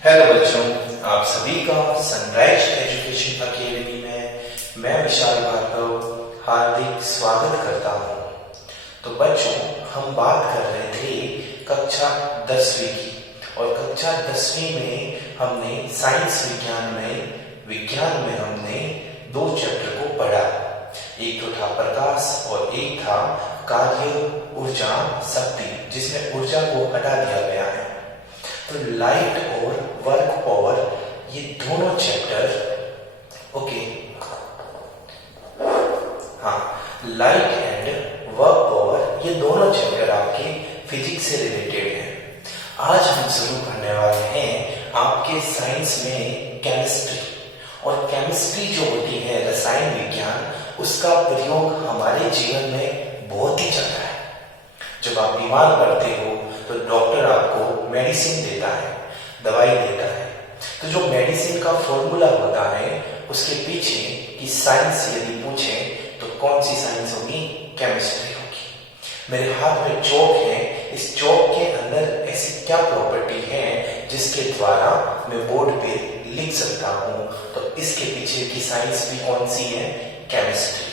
Hello बच्चों, आप सभी का सनराइज एजुकेशन अकेडमी में मैं विशाल भार्गव हार्दिक स्वागत करता हूँ। तो बच्चों, हम बात कर रहे थे कक्षा 10वीं की, और कक्षा 10वीं में हमने साइंस विज्ञान में हमने 2 चैप्टर को पढ़ा। एक तो था प्रकाश और एक था कार्य ऊर्जा शक्ति, जिसमें ऊर्जा को हटा दिया गया है। तो लाइट और वर्क पावर, ये दोनों chapter light and work power, ये दोनों चैप्टर आपके फिजिक्स से रिलेटेड हैं। आज हम शुरू करने वाले हैं आपके साइंस में केमिस्ट्री। और केमिस्ट्री जो होती है रसायन विज्ञान, उसका प्रयोग हमारे जीवन में बहुत ही चलता है। जब आप बीमार पड़ते हो तो डॉक्टर आपको मेडिसिन देता है, दवाई देता है। तो जो मेडिसिन का फॉर्मूला होता है, उसके पीछे की साइंस यदि पूछे तो कौन सी साइंस होगी? केमिस्ट्री होगी। मेरे हाथ में चौक है, इस चौक के अंदर ऐसी क्या प्रॉपर्टी है जिसके द्वारा मैं बोर्ड पे लिख सकता हूँ? तो इसके पीछे की साइंस भी कौन सी है? केमिस्ट्री।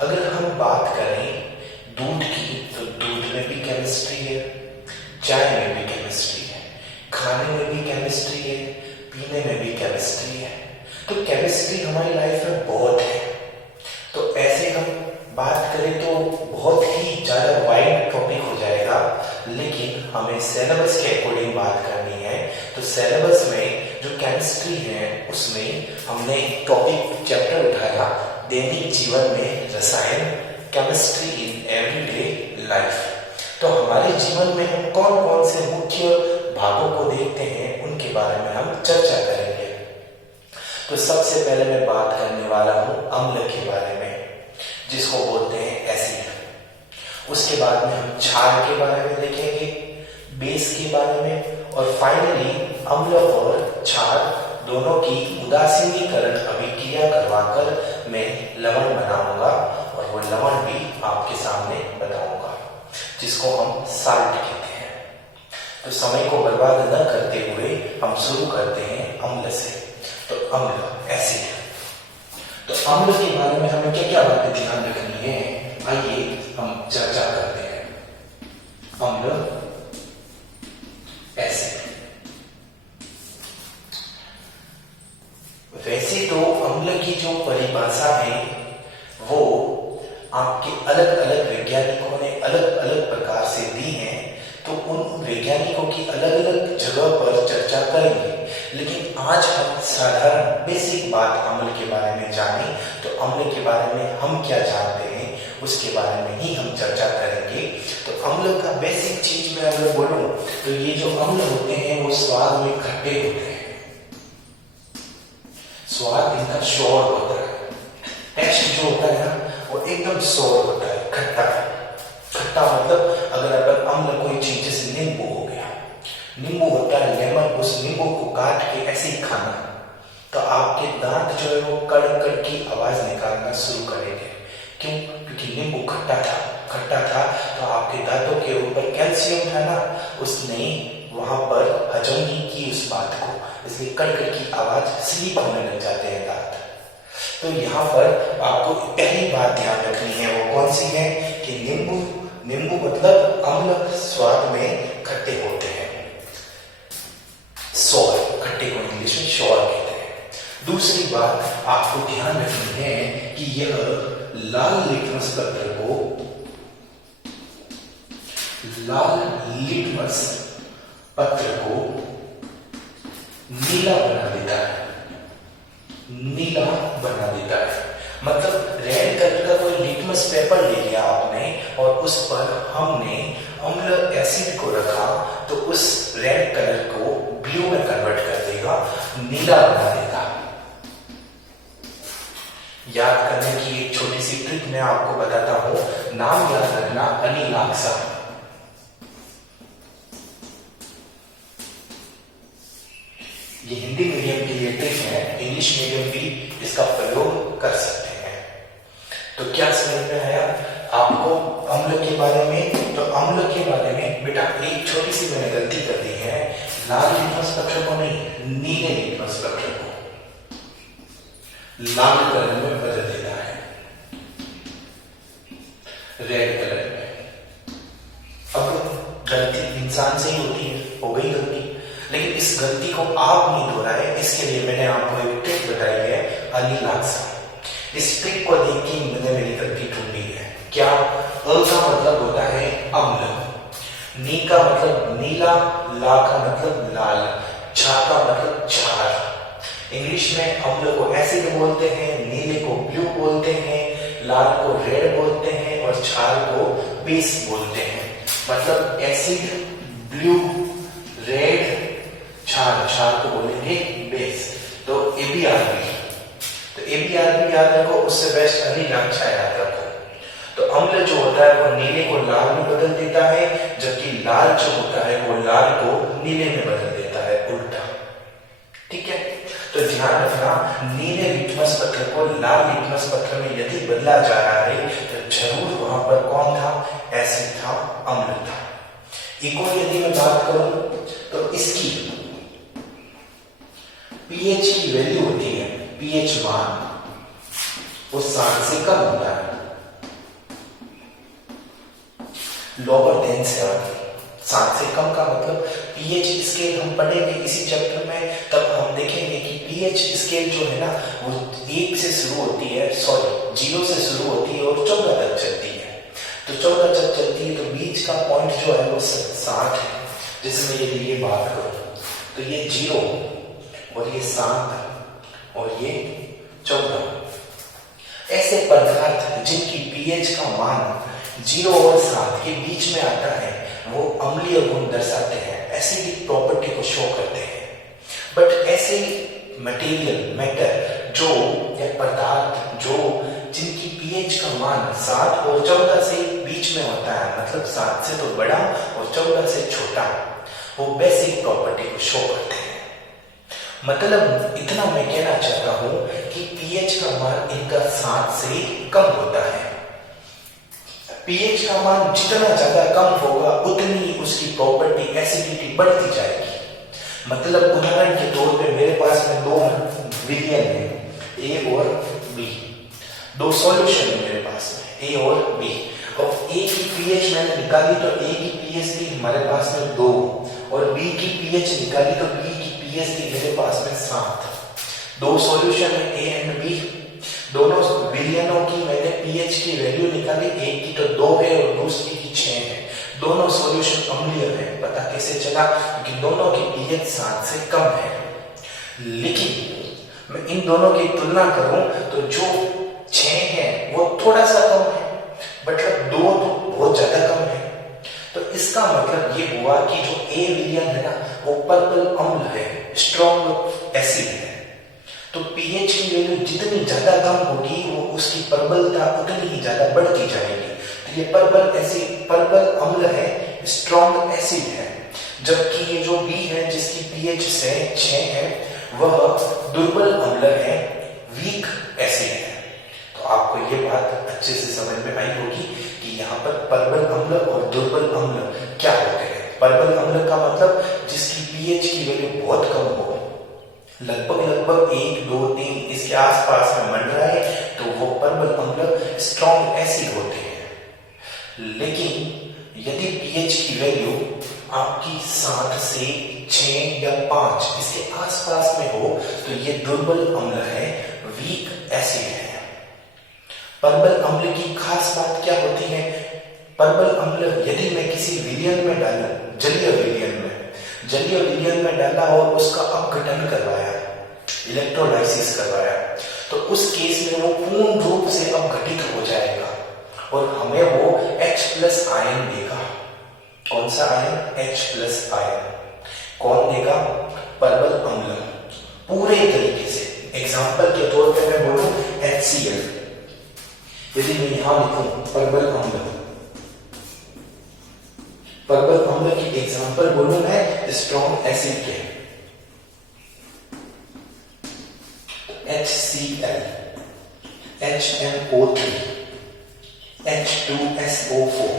अगर हम बात करें दूध की, तो दूध में भी केमिस्ट्री है, चाय में भी केमिस्ट्री है, खाने में भी केमिस्ट्री है, पीने में भी केमिस्ट्री है। तो केमिस्ट्री हमारी लाइफ में बहुत है। तो ऐसे हम बात करें तो बहुत ही ज्यादा वाइड टॉपिक हो जाएगा, लेकिन हमें सिलेबस के अकॉर्डिंग बात करनी है। तो सिलेबस में जो केमिस्ट्री है, उसमें हमने टॉपिक चैप्टर उठाया दैनिक जीवन में रसायन, केमिस्ट्री इन एवरीडे लाइफ। तो हमारे जीवन में हम कौन कौन से मुख्य भागों को देखते हैं, उनके बारे में हम चर्चा करेंगे। तो सबसे पहले मैं बात करने वाला हूं अम्ल के बारे में, जिसको बोलते हैं एसिड। उसके बाद में हम क्षार के बारे में देखेंगे, बेस के बारे में, और फाइनली अम्ल और क्षार दोनों की उदासीनीकरण अभिक्रिया करवाकर मैं लवण बनाऊंगा, और वो लवण भी आपके सामने बताऊंगा, जिसको हम साल्ट कहते हैं। तो समय को बर्बाद न करते हुए हम शुरू करते हैं अम्ल से। तो अम्ल, एसिड। तो अम्ल के बारे में हमें क्या क्या बातें ध्यान रखनी है, आइए हम चर्चा करते हैं। अम्ल, एसिड। वैसे तो अम्ल की जो परिभाषा है वो आपके अलग अलग वैज्ञानिकों ने अलग अलग प्रकार से दी है। तो उन वैज्ञानिकों की अलग अलग जगह पर चर्चा करेंगे, लेकिन आज हम साधारण बेसिक बात अम्ल के बारे में जाने। तो अम्ल के बारे में हम क्या जानते हैं, उसके बारे में ही हम चर्चा करेंगे। तो अम्ल का बेसिक चीज में अगर बोलूं तो ये जो अम्ल होते हैं वो स्वाद में खट्टे होते हैं। स्वाद इनका शोर होता है, टेस्ट जो होता है ना वो एकदम शोर होता है, खट्टा। खट्टा मतलब अगर अपन अम्ल कोई चीज, जैसे नींबू हो गया, नींबू होता है लेमन, उस नींबू को काट के ऐसे ही खाना, तो आपके दांत जो है वो कड़ कड़ की आवाज निकालना शुरू करेंगे। क्यों? क्योंकि नींबू खट्टा था। तो आपके दांतों के ऊपर कैल्शियम था ना, उसने वहां पर हजम नहीं की उस बात को, इसलिए कड़ कड़ की आवाज स्लीप होने लग जाते हैं दांत। तो यहाँ पर आपको पहली बात ध्यान रखनी है, वो कौन सी है कि नींबू मतलब अम्ल स्वाद में खट्टे होते हैं। सौर, खट्टे को इंग्लिश में शौर कहते हैं। दूसरी बात आपको ध्यान रखनी है कि यह लाल लिटमस पत्र को नीला बना देता है। मतलब रेड कलर का कोई लिटमस पेपर ले लिया आपने, और उस पर हमने अम्ल एसिड को रखा, तो उस रेड कलर को ब्लू में कन्वर्ट कर देगा, नीला बना देगा। याद करने की एक छोटी सी ट्रिक मैं आपको बताता हूं, नाम याद रखना, अनिलाक्सा। ये हिंदी मीडियम के लिए ट्रिक है, इंग्लिश मीडियम भी इसका प्रयोग कर सकते हैं। तो क्या समझ में आया आपको अम्ल के बारे में? तो अम्ल के बारे में बेटा एक छोटी सी मैंने गलती कर दी है, लाल लिटमस पत्र लाल कलर में बदल देता है, रेड कलर में। अब गलती इंसान से ही होती है, हो गई गलती, लेकिन इस गलती को आप नहीं दोहराए, इसके लिए मैंने आपको एक ट्रिक बताई है, अलीलाक्सा। इस ट्रिक को देख के मैंने मेरी गलती ढूंढी है। क्या? अ का मतलब होता है अम्ल, नी का मतलब नीला, ला का मतलब लाल, छा का मतलब क्षार। इंग्लिश में अम्ल को एसिड बोलते हैं, नीले को ब्लू बोलते हैं, लाल को रेड बोलते हैं और क्षार को बेस बोलते हैं। मतलब एसिड, ब्लू, रेड, क्षार, क्षार को बोलेंगे बेस। तो AbRb, तो AbRb याद रखो, उससे बेस्ट अलीलाक्सा याद रखो। तो अम्ल जो होता है वो नीले को लाल में बदल देता है, जबकि लाल जो होता है वो लाल को नीले में बदल देता है, उल्टा। ठीक है, तो ध्यान रखना, नीले लिटमस पत्र को लाल लिटमस पत्र में यदि बदला जा रहा है तो जरूर वहां पर कौन था? एसिड था, अम्ल था। एक और यदि मैं बात करूं तो इसकी पीएच की वैल्यू होती है, पीएच मान वो 7 से कम होता है, लोअर देन 7 से कम का मतलब पीएच स्केल हम पढ़ेंगे इसी चैप्टर में, तब हम देखेंगे कि पीएच स्केल जो है ना वो 1 से शुरू होती है, 0 से शुरू होती है और 14 तक चलती है। तो 14 तक चलती है तो बीच का पॉइंट जो है वो 60 है। जिसमें यदि ये बात करूं तो ये 0 और ये 7 और ये 14 ऐसे पदार्थ जिनकी पीएच का मान 0 और 7 के बीच में आता है वो अम्लीय गुण दर्शाते हैं, एसिडिक प्रॉपर्टी को शो करते हैं। बट ऐसे मटेरियल, मैटर जो या पदार्थ जो जिनकी पीएच का मान 7 और 14 से बीच में होता है, मतलब 7 से तो बड़ा और 14 से छोटा, वो बेसिक प्रॉपर्टी को शो करते हैं। मतलब इतना मैं कहना चाहता हूं कि पीएच का मान इनका 7 से कम होता है। पीएच का मान जितना ज्यादा कम होगा उतनी ही उसकी प्रॉपर्टी, एसिडिटी बढ़ती जाएगी। मतलब उदाहरण के तौर पे मेरे पास में 2 विलियन है, ए और बी, 2 सॉल्यूशन है मेरे पास में, ए और बी। और ए की पीएच मैंने निकाली तो ए की पीएच थी हमारे पास में 2 और बी की पीएच निकाली तो बी की पीएच थी मेरे पास में 7। 2 सॉल्यूशन है ए एंड बी, दोनों विलियनों की मैंने पीएच की वैल्यू निकाली, एक की तो 2 है और दूसरी की 6 है। दोनों सॉल्यूशन अम्लीय है। पता कैसे चला? क्योंकि दोनों की पीएच 7 से कम है। लेकिन मैं इन दोनों की तुलना करूं तो जो 6 है वो थोड़ा सा कम है, बट 2 तो बहुत ज्यादा कम है। तो इसका मतलब ये हुआ कि जो ए विलियन है ना वो पर्पल अम्ल है, स्ट्रॉन्ग एसिड है। तो पीएच की वैल्यू जितनी ज्यादा कम होगी वो उसकी प्रबलता उतनी ही ज्यादा बढ़ती जाएगी। तो ये पर्पल एसिड, पर्पल अम्ल है, स्ट्रॉन्ग एसिड है। जबकि ये जो बी है जिसकी पीएच से 6 है वह दुर्बल अम्ल है, वीक एसिड है। तो आपको ये बात अच्छे से समझ में आई होगी कि यहाँ पर प्रबल अम्ल और दुर्बल अम्ल क्या होते हैं। प्रबल अम्ल का मतलब जिसकी पीएच की वैल्यू बहुत कम हो, लगभग 1, 2, 3 इसके आसपास में मंड रहा है, तो वो प्रबल अम्ल स्ट्रॉन्ग एसिड होते हैं। लेकिन यदि पीएच की वैल्यू आपकी 7 से 6 या 5 इसके आसपास में हो तो ये दुर्बल अम्ल है, वीक एसिड है। प्रबल अम्ल की खास बात क्या होती है? प्रबल अम्ल यदि मैं किसी विलयन में डालूं, जलीय विलयन में डाला और उसका अपघटन करवाया, इलेक्ट्रोलाइसिस करवाया, तो उस केस में वो पूर्ण रूप से अपघटित हो जाएगा और हमें वो H+ आयन देगा। कौन सा आयन? H+ ion. कौन देगा? प्रबल अम्ल, पूरे तरीके से। एग्जाम्पल के तौर पे मैं बोलूं HCl, यदि मैं यहां लिखूं प्रबल अम्ल, प्रबल अम्ल की एग्जाम्पल बोलूं मैं स्ट्रॉन्ग एसिड के, HCl, HNO3, H2SO4,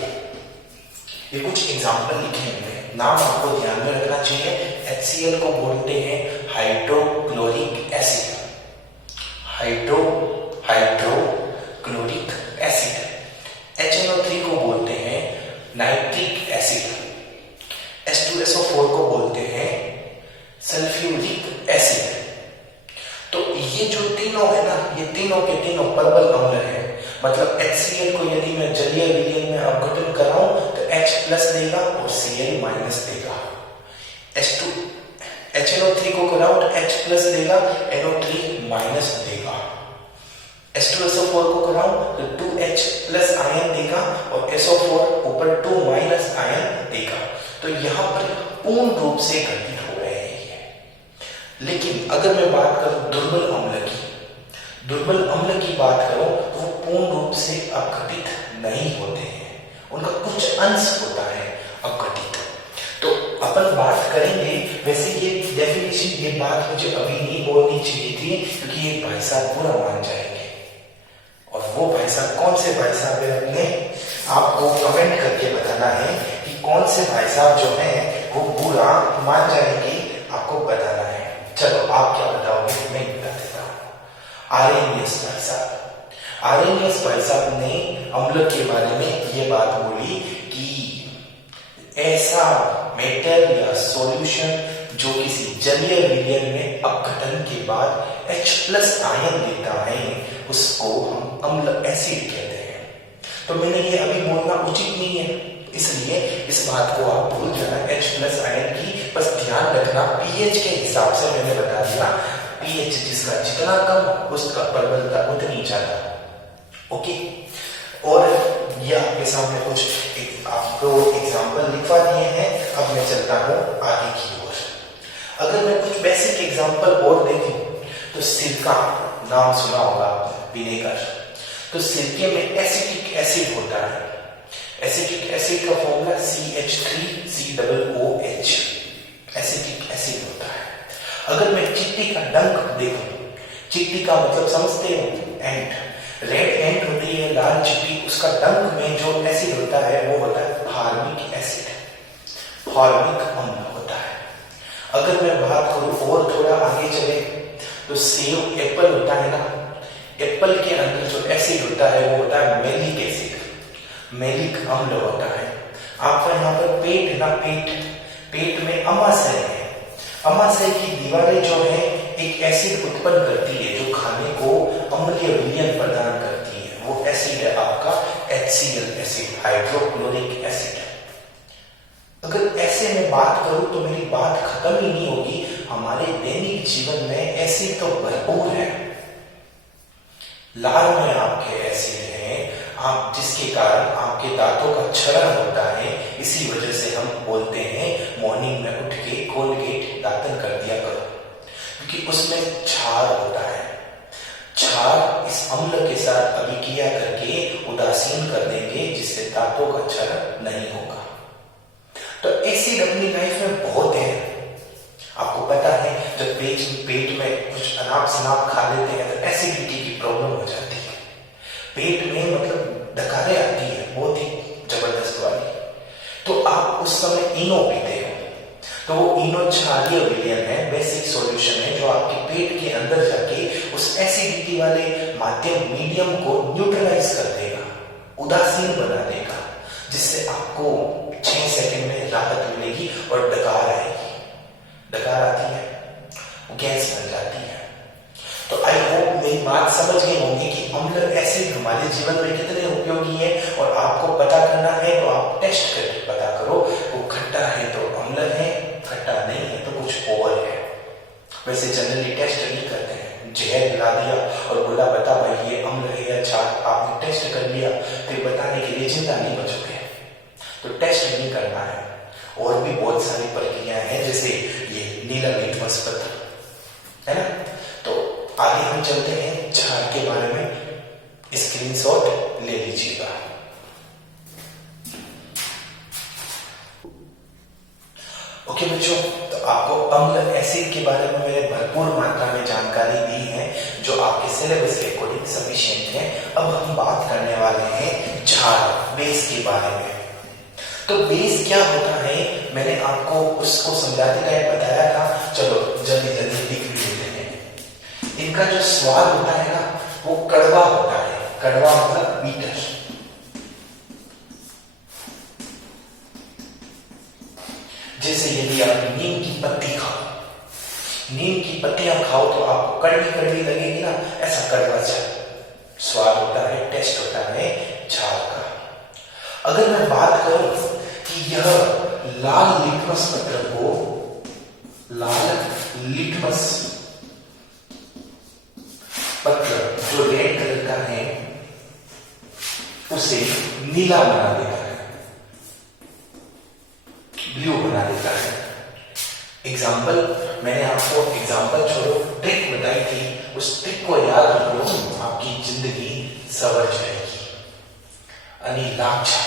ये कुछ एग्जाम्पल लिखे हैं। नाम आपको ध्यान में रखना चाहिए। HCl को बोलते हैं हाइड्रोक्लोरिक एसिड, SO4 को बोलते हैं सल्फ्यूरिक एसिड। तो ये जो तीनों है ना, ये तीनों के तीनों प्रबल अम्ल है। मतलब HCl को यदि मैं जलीय विलयन में अपघटन कराऊं तो H+ देगा और Cl- देगा। HNO3 को कराऊं तो H+ देगा, NO3- देगा। H2SO4 को कराऊं तो 2H+ आयन देगा और SO4 ऊपर 2- आयन देगा। तो यहां पर पूर्ण रूप से घटित हो रहे हैं ये। लेकिन अगर मैं बात करूं दुर्बल अम्ल की बात करूं तो वो पूर्ण रूप से अपघटित नहीं होते हैं, उनका कुछ अंश होता है अपघटित। तो अपन बात करेंगे, वैसे ये डेफिनेशन, ये बात मुझे अभी नहीं बोलनी चाहिए थी क्योंकि ये भाई साहब पूरा मान जाएंगे। और वो भाई साहब कौन से भाई साहब है, अपने आपको कमेंट करके बताना है कि कौन से भाई साहब जो हैं वो पूरा मान जाएंगे, आपको बताना है। चलो आप क्या बताओगे, मैं बता देता हूँ। आर्रेनियस भाई साहब ने अम्ल के बारे में ये बात बोली कि ऐसा मेटल या सॉल्यूशन जो किसी जलीय विलयन में अपघटन के बाद H+ आयन देता है उसको हम अम्ल एसिड कहते हैं। तो मैंने ये अभी बोलना उचित नहीं है, इसलिए इस बात को आप भूल जाना H+ आयन की, बस ध्यान रखना pH के हिसाब से मैंने बता दिया। pH जिसका जितना कम उसका प्रबलता उतनी ज्यादा। ओके, और ये आपके सामने कुछ आपको एग्जाम्पल लिखवा दिए हैं। अब मैं चलता हूं आगे की ओर। अगर मैं कुछ बेसिक एग्जाम्पल और देखूं तो सिरका, नाम सुना होगा विनेगर। तो सिरके में एसिटिक एसिड होता है। एसिटिक एसिड का फॉर्मूला CH3COOH, एसिटिक एसिड होता है। अगर मैं चिट्टी का डंक देखूं, चिट्टी का मतलब समझते हो, एंट, रेड एंट होती है, लाल चिट्टी, उसका डंक में जो एसिड होता है वो होता है फॉर्मिक एसिड, फॉर्मिक अम्ल होता है। अगर मैं बात करूं और थोड़ा आगे चले तो सेब, एप्पल होता है ना, एप्पल के अंदर जो एसिड होता है वो होता है मैलिक एसिड, मैलिक अम्ल होता है। आपका यहाँ पर पेट है ना, पेट में अमाशय है। अमाशय की दीवारें जो है एक एसिड उत्पन्न करती है जो खाने को अम्लीय विलयन प्रदान करती है। वो एसिड है आपका HCl एसिड, हाइड्रोक्लोरिक एसिड। अगर ऐसे में बात करूं तो मेरी बात खत्म ही नहीं होगी। हमारे दैनिक जीवन में एसिड तो भरपूर है। लार में आपके एसिड है, आप जिसके कारण आपके दांतों का क्षरण होता है। इसी वजह से हम बोलते हैं मॉर्निंग में उठ के कोलगेट दांतन कर दिया करो, क्योंकि उसमें क्षार होता है। क्षार इस अम्ल के साथ अभिक्रिया करके उदासीन कर देंगे, जिससे दांतों का क्षरण नहीं होगा। तो एसिड अपनी लाइफ में बहुत है। आपको पता है जब पेट में कुछ अनाप शनाप खा लेते हैं तो एसिडिटी की प्रॉब्लम हो जाती है। पेट में मतलब डकारें आती है बहुत ही जबरदस्त वाली। तो आप उस समय इनो पीते हो, तो वो इनो क्षारीय विलयन है, बेसिक सॉल्यूशन है जो आपके पेट के अंदर जाके उस एसिडिटी वाले माध्यम मीडियम को न्यूट्रलाइज कर देगा, उदासीन बना देगा, जिससे आपको 6 सेकंड में राहत मिलेगी और डकार आएगी। डकार आती है, गैस बन जाती है। तो आई होप मेरी बात समझ गए होंगे कि अम्ल एसिड हमारे जीवन में कितने उपयोगी है। और आपको पता करना है तो आप टेस्ट करके पता करो, वो खट्टा है तो अम्ल है, खट्टा नहीं है तो कुछ और है। वैसे जनरली टेस्ट नहीं करते हैं, जहर मिला दिया और बोला बता भाई ये अम्ल है या क्षार, आपने टेस्ट कर लिया फिर बताने के लिए जिंदा नहीं बचोगे। तो टेस्ट नहीं करना है। और भी बहुत सारी प्रक्रियाएं हैं, जैसे ये नीला लिटमस पत्र है ना। तो आगे हम चलते हैं क्षार के बारे में, स्क्रीनशॉट ले लीजिएगा। ओके बच्चों, तो आपको अम्ल एसिड के बारे में मैंने भरपूर मात्रा में जानकारी दी है, जो आपके सिलेबस के अकॉर्डिंग सफिशिएंट है। अब हम बात करने वाले हैं क्षार, बेस के बारे में। तो बेस क्या होता है मैंने आपको उसको समझाते टाइम बताया था। चलो जल्दी जल्दी लिख भी लेते हैं। इनका जो स्वाद होता है ना वो कड़वा होता है। कड़वा मतलब मीठा। जैसे यदि आप नीम की पत्ती खाओ, नीम की पत्तियां खाओ तो आपको कड़वी कड़वी लगेगी ना, ऐसा कड़वा स्वाद होता है, टेस्ट होता है झाग का। अगर मैं बात करूं कि यह लाल लिटमस पत्र को, लाल लिटमस पत्र जो रेड कलर का है उसे नीला बना देता है, ब्लू बना देता है। एग्जाम्पल, मैंने आपको एग्जाम्पल छोड़ो ट्रिक बताई थी, उस ट्रिक को याद रखो, आपकी जिंदगी सवर जाएगी। अनिलाक्षा,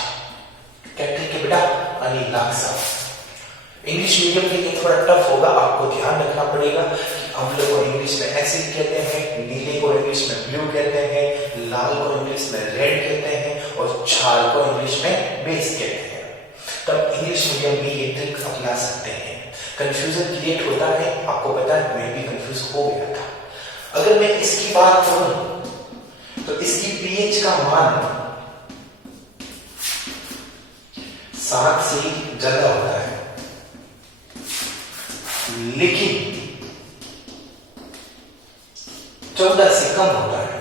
क्या ट्रिक है बेटा? अनिलाक्षा। इंग्लिश मीडियम के लिए थोड़ा टफ होगा, आपको ध्यान रखना पड़ेगा कि अम्ल को इंग्लिश में एसिड कहते हैं, नीले को इंग्लिश में ब्लू कहते हैं, लाल को इंग्लिश में रेड कहते हैं और क्षार को इंग्लिश में बेस कहते हैं। तब इंग्लिश मीडियम में ये ट्रिक अपना सकते हैं। कंफ्यूजन क्रिएट होता है, आपको पता है, मैं भी कंफ्यूज हो गया था। अगर मैं इसकी बात करूं तो इसकी पीएच का मान 7 से ज्यादा होता है, लेकिन 14 से कम होता है।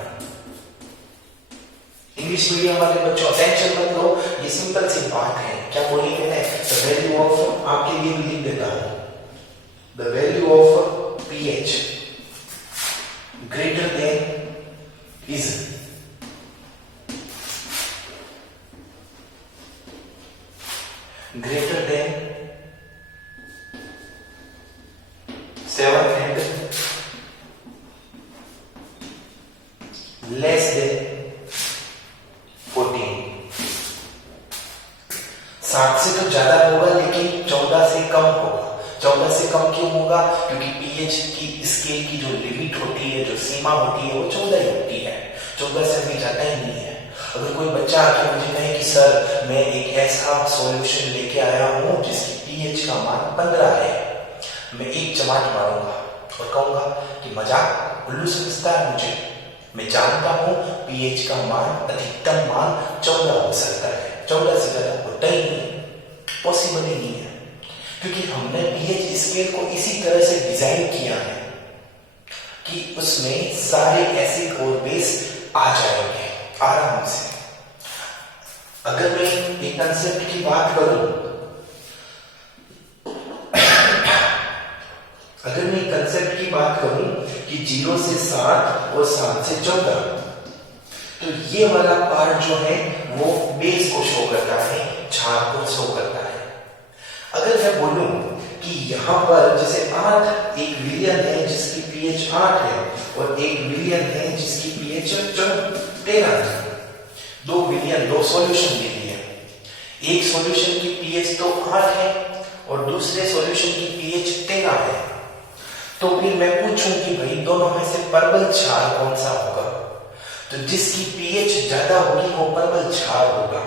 इंग्लिश मीडियम वाले बच्चों टेंशन मत लो, ये सिंपल सी बात है। क्या बोली मैंने? द वैल्यू ऑफ, आपके लिए भी लिख देता हूं, the value of pH greater than is greater than 7 and less than 14। 7 से तो ज्यादा होगा लेकिन 14 से कम होगा। 14 से कम क्यों होगा? क्योंकि पीएच की स्केल की जो लिमिट होती है, जो सीमा होती है, वो 14 ही होती है, 14 से भी ज्यादा ही नहीं है। अगर कोई बच्चा आके मुझे कहे कि सर मैं एक ऐसा सॉल्यूशन लेके आया हूं जिसकी पीएच का मान 15 है, मैं एक चमाट मारूंगा और कहूंगा कि मजाक, उल्लू समझता है मुझे, मैं जानता हूं पीएच का मान, अधिकतम मान 14 हो सकता है, 14 से ज्यादा होता ही नहीं, पॉसिबल ही नहीं है। क्योंकि हमने पीएच स्केल को इसी तरह से डिजाइन किया है कि उसमें सारे एसिड और बेस आ जाएंगे आराम से। अगर मैं एक कंसेप्ट की बात करूं, अगर मैं कंसेप्ट की बात करूं कि 0 से 7 और 7 से 14, तो ये वाला पार्ट जो है वो बेस को शो करता है, क्षार को शो करता है। अगर मैं बोलूं कि यहां पर जैसे 8 एक विलियन है जिसकी पीएच 8 है और एक विलियन है जिसकी पीएच 13 है, 2 विलियन, 2 सॉल्यूशन ले लिए। एक सॉल्यूशन की पीएच तो 8 है और दूसरे सॉल्यूशन की पीएच 13 है। तो फिर मैं पूछूं कि भाई दोनों में से प्रबल क्षार कौन सा होगा? तो जिसकी पीएच ज्यादा होगी वो प्रबल क्षार होगा,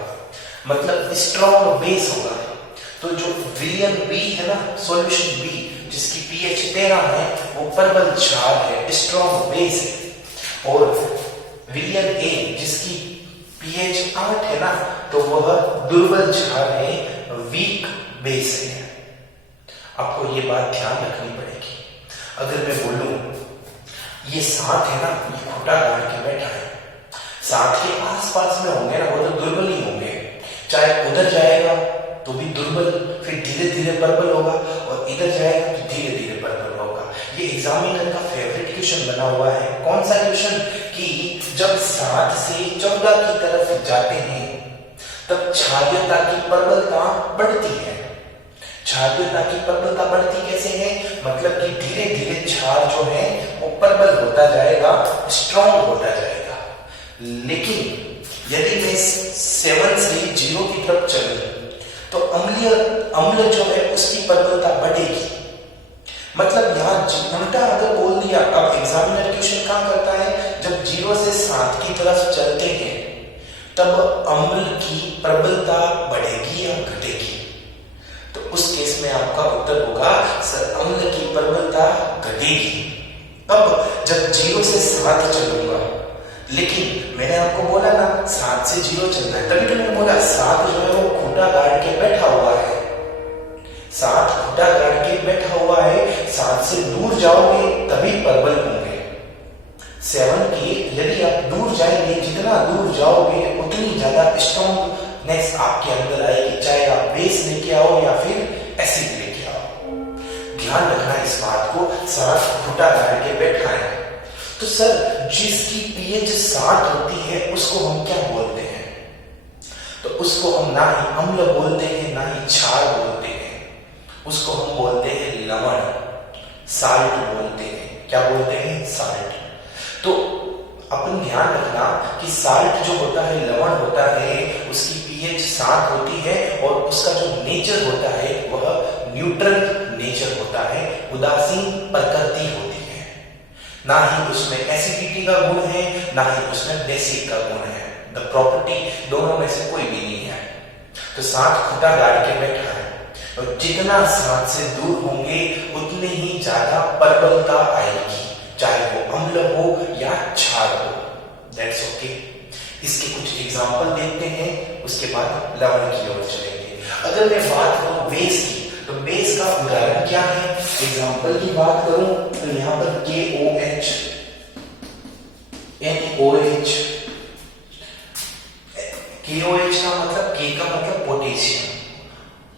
मतलब स्ट्रॉन्ग बेस होगा। तो जो विलियन बी है ना, सॉल्यूशन बी जिसकी पीएच 13 है, वो प्रबल क्षार है, स्ट्रॉन्ग बेस है। और विलियन ए जिसकी पीएच 8 है ना, तो वह दुर्बल क्षार है, वीक बेस है। आपको ये बात ध्यान रखनी पड़ेगी। अगर मैं बोलूं ये 7 है ना, ये खुटा गाड़ के बैठा है, 7 के आसपास में होंगे ना, वो तो दुर्बल ही होंगे, चाहे उधर जाएगा तो भी दुर्बल, फिर धीरे धीरे प्रबल होगा, और इधर जाएगा तो धीरे धीरे प्रबल होगा। ये एग्जामिनर का फेवरेट क्वेश्चन बना हुआ है। कौन सा क्वेश्चन? कि जब 7 से 14 की तरफ जाते हैं तब क्षारीयता की प्रबलता बढ़ती है। क्षारीयता की प्रबलता बढ़ती कैसे है? मतलब कि धीरे धीरे क्षार जो है वो प्रबल होता जाएगा, स्ट्रॉन्ग होता जाएगा। लेकिन यदि मैं 7 से 0 की तरफ चलूं तो अम्ल जो है उसकी प्रबलता बढ़ेगी। मतलब यहां उल्टा अगर बोल दिया, अब एग्जामिनर क्वेश्चन क्या करता है, जब 0 से 7 की तरफ चलते हैं तब अम्ल की प्रबलता बढ़ेगी या घटेगी? तो उस केस में आपका उत्तर होगा सर अम्ल की प्रबलता घटेगी। अब जब 0 से 7 चलूंगा, लेकिन मैंने आपको बोला ना 7 से 0 चलना है, तभी तो मैंने बोला 7 जो है वो खूंटा गाड़ के बैठा हुआ है, साथ घुटा गाड़ के बैठा हुआ है, साथ से दूर जाओगे तभी प्रबल होंगे। 7 की यदि आप दूर जाएंगे, जितना दूर जाओगे उतनी ज्यादा स्ट्रॉन्गनेस आपके अंदर आएगी, चाहे आप बेस लेके आओ या फिर एसिड लेके आओ। ध्यान रखना इस बात को, साथ घुटा गाड़ के बैठा है। तो सर जिसकी पीएच 60 होती है उसको हम क्या बोलते हैं? तो उसको हम ना ही अम्ल बोलते हैं ना ही क्षार बोलते हैं, उसको हम बोलते हैं लवण, साल्ट बोलते हैं। क्या बोलते हैं? साल्ट। तो अपन ध्यान रखना कि साल्ट जो होता है, लवण होता है, उसकी पीएच 60 होती है और उसका जो नेचर होता है वह न्यूट्रल नेचर होता है, उदासीन प्रकृति होती है। ना ही उसमें एसिडिटी का गुण है ना ही उसमें बेसिक का गुण है। द प्रॉपर्टी दोनों में से कोई भी नहीं है। तो साथ घुटा गाड़ के बैठा है और जितना साथ से दूर होंगे उतनी ही ज्यादा प्रबलता आएगी, चाहे वो अम्ल हो या क्षार हो। That's okay. इसके कुछ एग्जांपल देखते हैं, उसके बाद लवण की ओर चलेंगे। अगर मैं बात करूं बेस की, तो बेस का उदाहरण क्या है? एग्जांपल की बात करूं तो यहां पर KOH, NOH। KOH का मतलब, K का मतलब potassium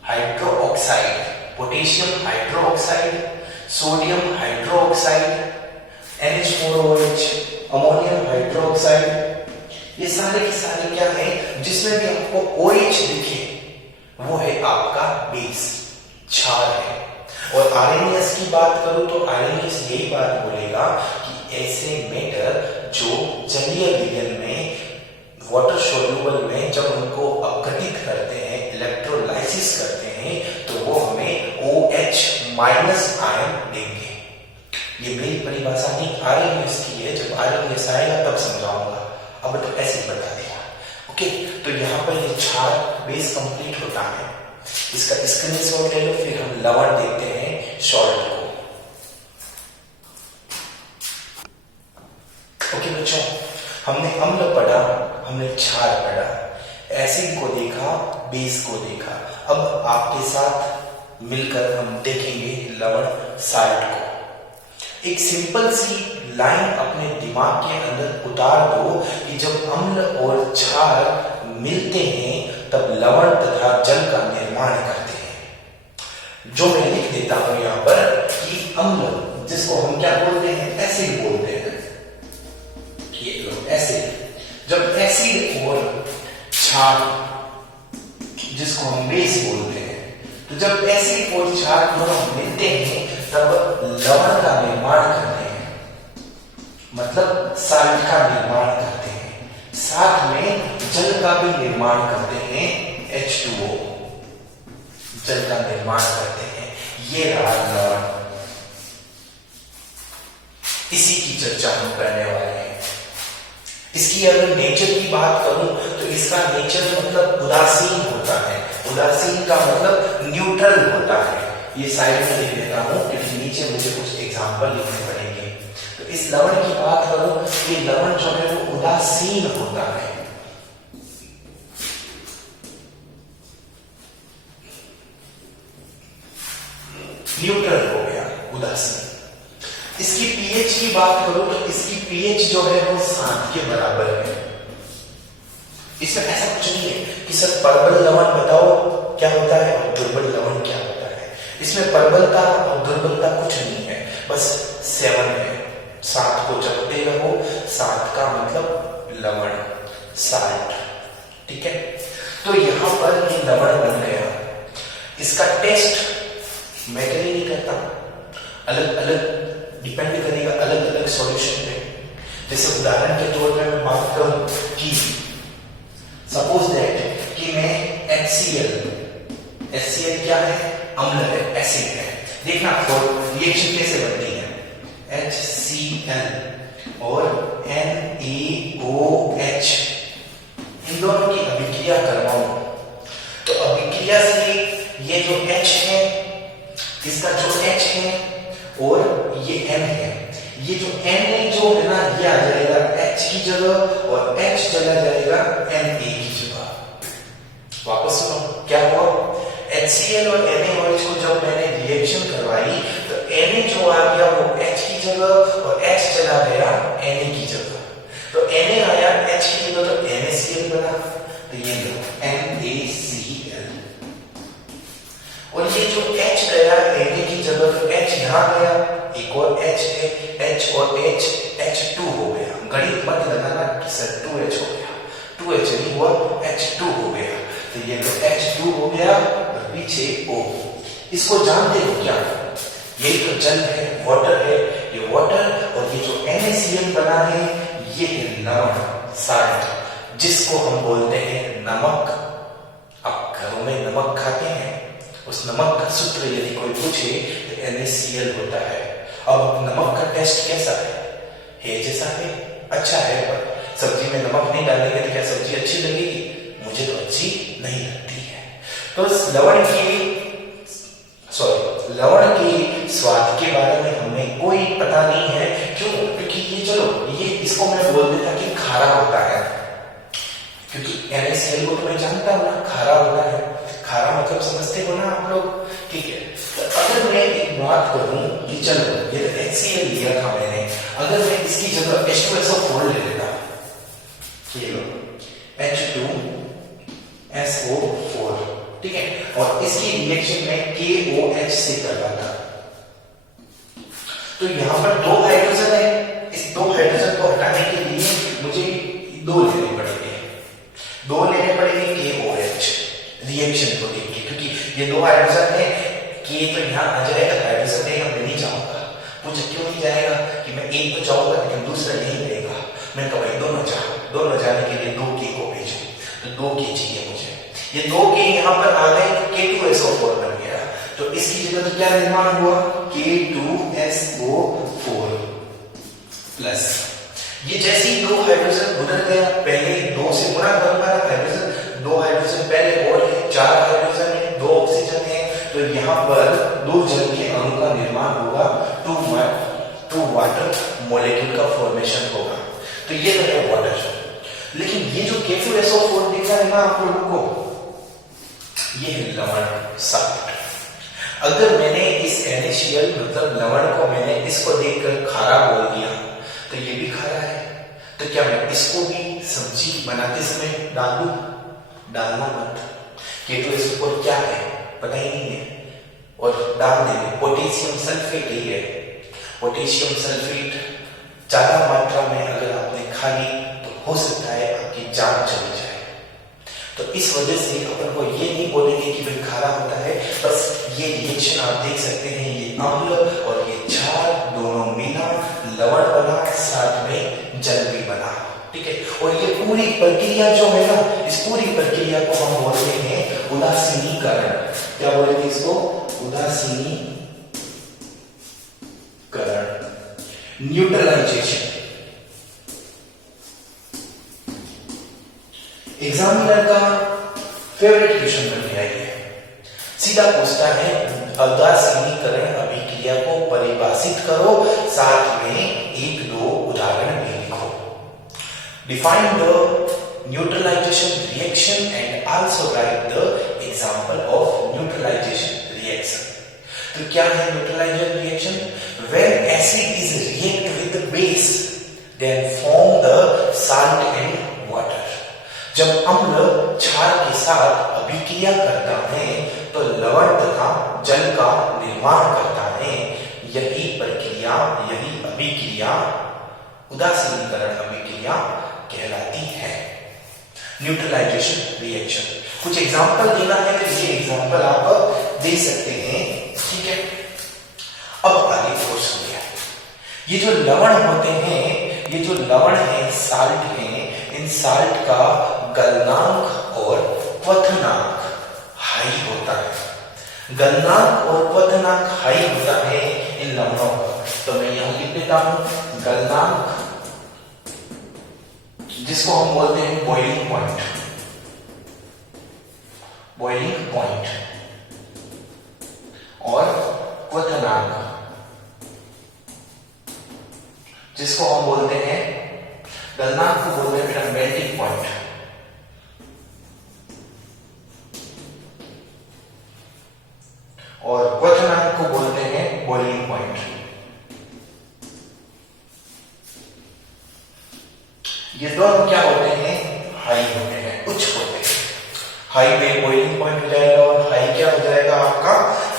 hydroxide, potassium hydroxide, sodium hydroxide, NH4OH ammonium hydroxide. ये सारे के सारे क्या है? जिसमें भी आपको OH दिखे वो है आपका बेस, क्षार है। और आरएनएस की बात करूं तो आरएनएस यही बात बोलेगा कि ऐसे मेटल जो जलीय विलयन में, वाटर सोल्यूबल में जब उनको अपघटित करते हैं, इलेक्ट्रोलाइसिस करते हैं, तो वो हमें OH- आयन देंगे। ये मेरी परिभाषा नहीं, आरएनएस की है। जब आरएनएस आएगा तब समझाऊंगा, अब तो ऐसे बता दिया। ओके, तो यहाँ पर ये क्षार बेस कंप्लीट होता है। इसका स्क्रीनशॉट ले लो, फिर हम लवण देखते हैं, सॉल्ट को। ओके बच्चों, हमने अम्ल पढ़ा, हमने क्षार पढ़ा, एसिड को देखा, बेस को देखा। अब आपके साथ मिलकर हम देखेंगे लवण, साल्ट को। एक सिंपल सी लाइन अपने दिमाग के अंदर उतार दो कि जब अम्ल और क्षार मिलते हैं तब लवण तथा जल का निर्माण करते हैं। जो मैं लिख देता हूं यहां पर कि अम्ल, जिसको हम क्या बोलते हैं? एसिड बोलते हैं। ये लो एसिड। जब एसिड और क्षार, जिसको हम बेस बोलते हैं, तो जब एसिड और क्षार दोनों मिलते हैं तब लवण का निर्माण करते हैं, मतलब साल्ट का निर्माण करते हैं। साथ में जल का भी निर्माण करते हैं, H2O, जल का निर्माण करते हैं। ये रहा लवण। इसी की चर्चा हम करने वाले हैं। इसकी अगर नेचर की बात करूं तो इसका नेचर मतलब उदासीन होता है। उदासीन का मतलब न्यूट्रल होता है। ये साइड में लिख देता हूं क्योंकि नीचे मुझे कुछ एग्जांपल लिखने पड़ेंगे। तो इस लवण की बात करूं, ये लवण जो है वो उदासीन होता है। न्यूट्रल हो गया, उदासीन। इसकी पीएच की बात करूं तो इसकी पीएच जो है वो 7 के बराबर है। इसमें ऐसा कुछ नहीं है कि सर प्रबल लवण बताओ क्या होता है और दुर्बल लवण क्या होता है। इसमें प्रबलता और दुर्बलता कुछ नहीं है, बस 7 है। 7 को जपते रहो, 7 का मतलब लवण, साल्ट। ठीक है, तो यहां पर ये लवण बन गया। इसका टेस्ट मैटर ही नहीं करता, अलग अलग डिपेंड करेगा अलग अलग सॉल्यूशन पे। जैसे उदाहरण के तौर पे मैं बात करूं कि सपोज दैट कि मैं HCl क्या है? अम्ल है, एसिड है। देखना रिएक्शन कैसे बनती है। HCl और NaOH, इन दोनों की अभिक्रिया करवाऊं तो अभिक्रिया से ये जो H है, इसका जो H है और ये N है, ये जो Na जो है ना, ये आ जाएगा H की जगह और H चला जाएगा Na की जगह। वापस सुनो क्या हुआ? HCl और NaOH को जब मैंने रिएक्शन करवाई तो Na जो आ गया वो H की जगह और H चला गया Na की जगह। तो Na आया H की जगह तो NaCl बना, तो ये लो NaCl। और ये जो H गया Na की जगह तो H यहाँ गया, एक और H है, H और H H2 हो गया। गणित मत लगाना कि सर 2H हो गया, 2H नहीं हुआ, H2 हो गया। तो ये H2 हो गया और पीछे O। इसको जानते हो क्या? ये तो जल है, वाटर है, ये वाटर और ये जो NaCl बना है ये है लवण, साल्ट, जिसको हम बोलते हैं नमक। आप घरों में नमक खाते हैं, उस नमक का सूत्र यदि कोई पूछे तो NaCl होता है। अब नमक का टेस्ट कैसा है जैसा है, अच्छा है, पर सब्जी में नमक नहीं डालेंगे तो क्या सब्जी अच्छी लगेगी? मुझे तो अच्छी नहीं लगती है। तो लवण की स्वाद के बारे में हमें कोई पता नहीं है। क्यों? क्योंकि ये चलो ये इसको मैं बोल देता कि खारा होता है, क्योंकि NaCl को तो मैं जानता हूं ना खारा होता है। खारा मतलब समझते हो ना आप लोग? ठीक है। तो अगर मैं एक बात करूं कि चलो ये HCl लिया था मैंने, अगर मैं इसकी जगह H2SO4 ले लेता, ये लो H2SO4, ठीक है, और इसकी रिएक्शन में KOH से करवाता, तो यहां पर दो हाइड्रोजन है। इस दो हाइड्रोजन को हटाने के लिए मुझे दो लेने पड़ेंगे KOH रिएक्शन को देखिए, क्योंकि ये दो हाइड्रोजन है, K तो यहाँ आ जाएगा, हाइड्रोजन देगा, मैं नहीं जाऊंगा। मुझे क्यों नहीं जाएगा कि मैं एक तो जाऊंगा लेकिन दूसरा नहीं रहेगा। मैं तो भाई दोनों जाने के लिए 2K को भेजूं, तो 2K चाहिए मुझे। ये 2K यहाँ पर आ गए तो K2SO4 बन गया, तो इसकी जगह तो क्या निर्माण हुआ? K2SO4 plus. ये जैसे ही दो हाइड्रोजन उधर गया, पहले 2 से गुणा कर रहा हाइड्रोजन, 2 हाइड्रोजन पहले और है, 4 हाइड्रोजन है, 2 ऑक्सीजन है, तो यहाँ पर 2 जल के अणु का निर्माण होगा, 2 वाटर मॉलिक्यूल का फॉर्मेशन होगा। तो ये तो है वाटर। लेकिन ये जो K2SO4 दिख रहा है ना आप लोगों को, ये है लवण, साल्ट। अगर मैंने इस NaCl मतलब लवण को मैंने इसको देखकर खारा बोल दिया तो ये भी खारा है, तो क्या मैं इसको भी सब्जी बनाते समय डाल दूं? डालना मत। K2SO4 क्या है पता ही नहीं है, और डाल देंगे पोटेशियम सल्फेट ही है। पोटेशियम सल्फेट ज्यादा मात्रा में अगर आपने खा ली तो हो सकता है आपकी जान चली जाए। तो इस वजह से अपन को ये नहीं बोलेंगे कि भाई खारा होता है। बस ये रिएक्शन आप देख सकते हैं, ये अम्ल और ये क्षार दोनों मिला लवण बना, साथ में जल भी बना, ठीक है। और ये पूरी प्रक्रिया जो है ना, इस पूरी प्रक्रिया को हम बोलते हैं उदासीनीकरण। क्या बोलेंगे इसको? उदासीनीकरण, न्यूट्रलाइजेशन। एग्जामिनर का फेवरेट क्वेश्चन बन गया ये, सीधा पूछता है उदासीनीकरण अभिक्रिया को परिभाषित करो, साथ में 1-2 उदाहरण भी लिखो। Define the neutralisation reaction and also write the example of neutralisation reaction. तो क्या है neutralisation reaction? When acid is react with base then form the salt and water. जब अम्ल क्षार के साथ अभिक्रिया करता है तो लवण तथा जल का निर्माण करता है। यही प्रक्रिया, यही अभिक्रिया उदासीनीकरण अभिक्रिया कहलाती है, न्यूट्रलाइजेशन रिएक्शन। कुछ एग्जांपल देना है तो ये एग्जांपल आप दे सकते हैं, ठीक है। अब आगे कोर्स हो गया। ये जो लवण होते हैं, ये जो लवण है, साल्ट है, इन साल्ट का गलनांक और क्वथनांक हाई होता है। गलनांक और क्वथनांक हाई होता है इन लवणों का। तो मैं यहां लिख देता हूं गलनांक, जिसको हम बोलते हैं बॉइलिंग पॉइंट, बॉइलिंग पॉइंट, और क्वथनांक, जिसको हम बोलते हैं, गलनांक को बोलते हैं बेटा मेल्टिंग पॉइंट। Boiling point. ये दोनों क्या होते हैं? हाई होते हैं, उच्च होते हैं। हाई पे बॉइलिंग पॉइंट हो जाएगा और हाई क्या हो जाएगा? आपका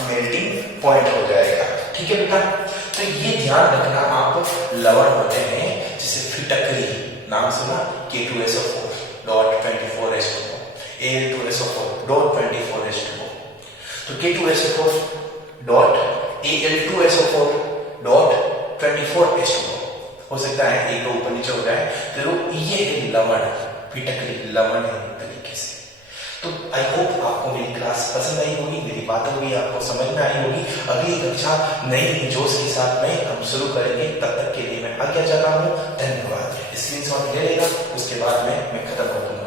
मेल्टिंग पॉइंट हो जाएगा। ठीक है बेटा, तो ये ध्यान रखना। आप लवण होते हैं जैसे फिटकरी, नाम सुना, K2SO4.24H2O, Al2SO4.24H2O। तो K2SO4.Al2SO4.24H2O हो सकता है एक ऊपर नीचे हो जाए, तो ये लवण, फिटकरी लवण है एक तरीके से। तो आई होप आपको मेरी क्लास पसंद आई होगी, मेरी बातों भी आपको समझ में आई होगी। अगली कक्षा नई जोश के साथ में हम शुरू करेंगे। तब तक के लिए मैं आज्ञा चाहता हूँ। धन्यवाद। स्क्रीनशॉट ले लेगा, उसके बाद में मैं खत्म कर दूंगा।